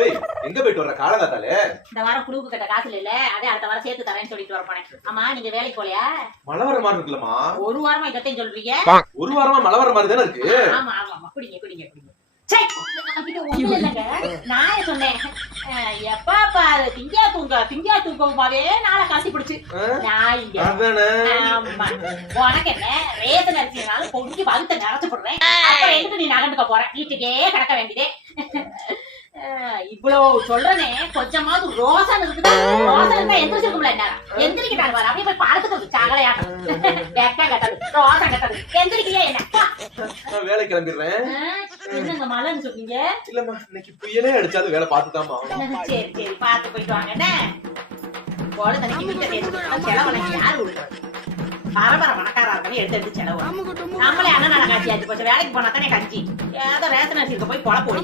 ஏய் எங்க போயிட்டு வர்ற காலகாத்தாலே? இந்த வாரம் குழுவுக்கு கட்ட காசு இல்ல, அதே அடுத்த வாரம் சேர்த்து தரேன்னு சொல்லிட்டு வர போனேன். ஆமா, நீங்க வேலைக்கு போலையா? மழை வர மாதிரி இருக்குல்லம்மா. ஒரு வாரமா இதத்தையும் சொல்றீங்க. ஒரு வாரமா மழை வர மாதிரி தானே இருக்கு. ஆமா ஆமா ஆமா, குடிங்க குடிங்க குடிங்க. சே, ஒண்ணும் இல்லைங்க, நான் சொன்னேன். எப்ப பாரு திங்கா தூக்கமாவே நாளை காசி பிடிச்சு நான் இங்க. ஆமா, உனக்கு என்ன ரேசன் அரிசினாலும் பொங்கி வகுத்த நிறச்சு போடுறேன். அப்புறம் எதுக்கு நீ நகர்ந்துக்க போற? வீட்டுக்கே கிடக்க வேண்டியதே. இவ்வளவு சொல்றனே, கொஞ்சமாவது ரோசன் இருக்குதா? ரோசன் இருந்தா எந்திரிச்சிருக்கும்ல. என்ன எந்திரிக்கிட்டாரு பாரு, அப்படியே போய் பார்த்துட்டு சாகலையாட்டம். வெக்கா கட்டது, ரோசன் கட்டது, எந்திரிக்கையா என்ன? வேலை கிளம்பிடுறேன். என்னங்க மழைன்னு சொன்னீங்க? இல்லம்மா, இன்னைக்கு புயலே அடிச்சாலும் வேலை பார்த்துதாம்மா. சரி சரி, பார்த்து போயிட்டு வாங்க. என்ன போல தனிக்கு வீட்டை சேர்த்து செலவழங்கி யாரு விடுறது? பரபர பணக்காரா இருக்கணும், எடுத்து செலவு. நம்மளே அண்ணன் காட்சி ஆச்சு போச்சு. வேலைக்கு போனா தானே கஞ்சி. ஏதோ ரேஷன் அரிசி இருக்க போய் பொழப்போம்.